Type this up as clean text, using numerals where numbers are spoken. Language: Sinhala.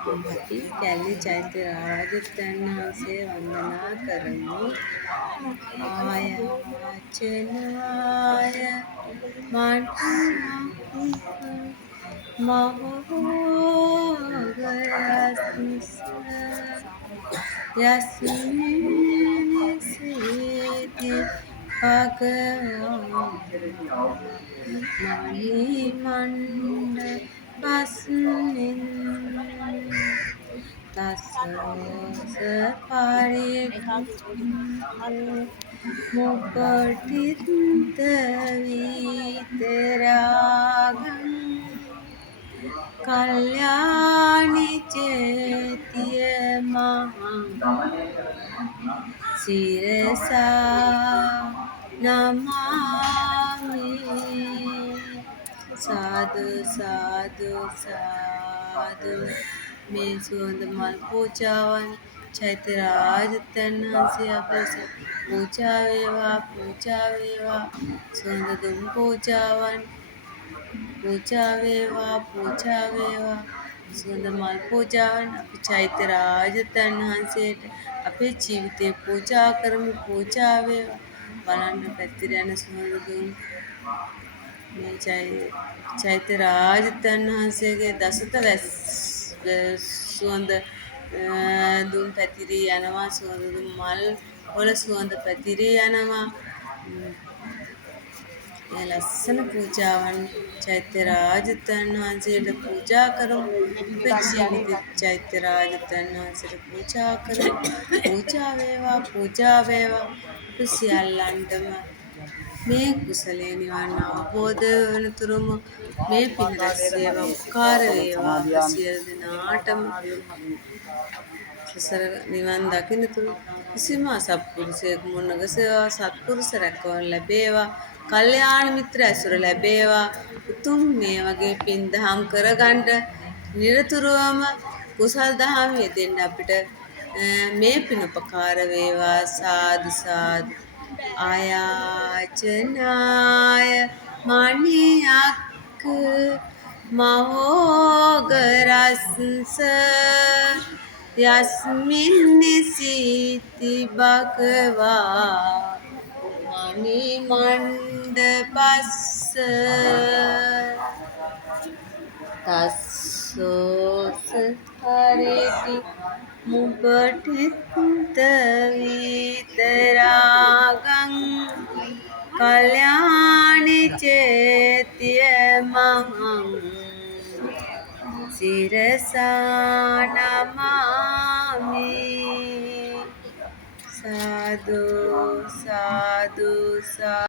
අපි කැලේ චෛත්‍ය රාජතනහසේ වන්දනා කරමු. ආයාචනාය මහෝගයස්ස යස්මිනිසීති භගවා මහිමණ්ඩ පස්මින් තස්සෝස පරිකුම්භෝ මුපටිත්ත විතරාගං කල්යාණි චේතිය මහං සිරසා නමාමි. සාදු සාදු සාදු. මේ සුවඳ මල් පූජාවන් චෛත්‍ය රාජතනහසේ අපස පූජා වේවා පූජා වේවා. සුවඳ දුම් පූජාවන් පූජා වේවා පූජා වේවා. සුවඳ මල් පූජාවන් අපි චෛත්‍ය රාජතනහසේට අපේ ජීවිතේ පූජා කරමු. පූජා වේවා. බලන්න පැතිර යන සුවඳ දුම් මේ චෛත්‍ය රාජතනහසේගේ දසත සුවඳ දුම් පැතිරී යනවා. සුවඳ දුම් මල් වල සුවඳ පැතිරී යනවා. මේ ලස්සන පූජාවන් චෛත්‍ය රාජතනහසේට පූජා කරමු. අපේ ජීවිතේ චෛත්‍ය රාජතනහසේට පූජා කරමු. පූජා වේවා පූජා වේවා. අපි සියල්ලන්ටම මේ කුසලයේ නිවන් අවබෝධ වනතුරුම මේ පින් රැස් වේවා උපකාර වේවා. සියලු දෙනාටම සසර නිවන් දකින්න තුරු කිසිම අසත්පුරුෂයෙකු නොනගසේවා. සත්පුරුෂ රැකවරණ ලැබේවා. කල්යාණ මිත්‍ර ඇසුර ලැබේවා. උතුම් මේ වගේ පින් දහම් කරගන්න නිරතුරුවම කුසල් දහම් යෙදෙන්න අපිට මේ පින් උපකාර වේවා. සාදු සාදු. ආයාචනාය මණියක් මහෝගරස්ස යස්මින්නිසීති භගවා මහිමණ්ඩපස්ස තස්සෝස හරිති මුපටිත්ත විතරාගං කල්යාණි චේතිය මහං සිරසා නමාමි. සාදු සාදු සාදු.